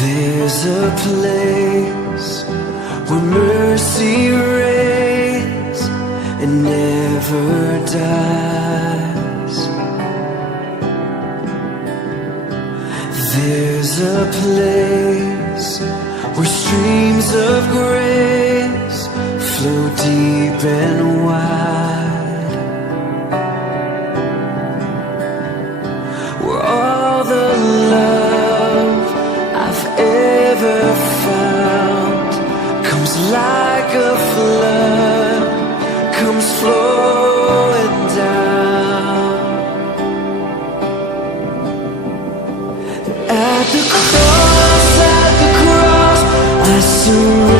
There's a place where mercy reigns and never dies. There's a place where streams of grace flow deep and wide, where all the love I've ever found comes like a flood, comes flowing down. At the cross, I surrender.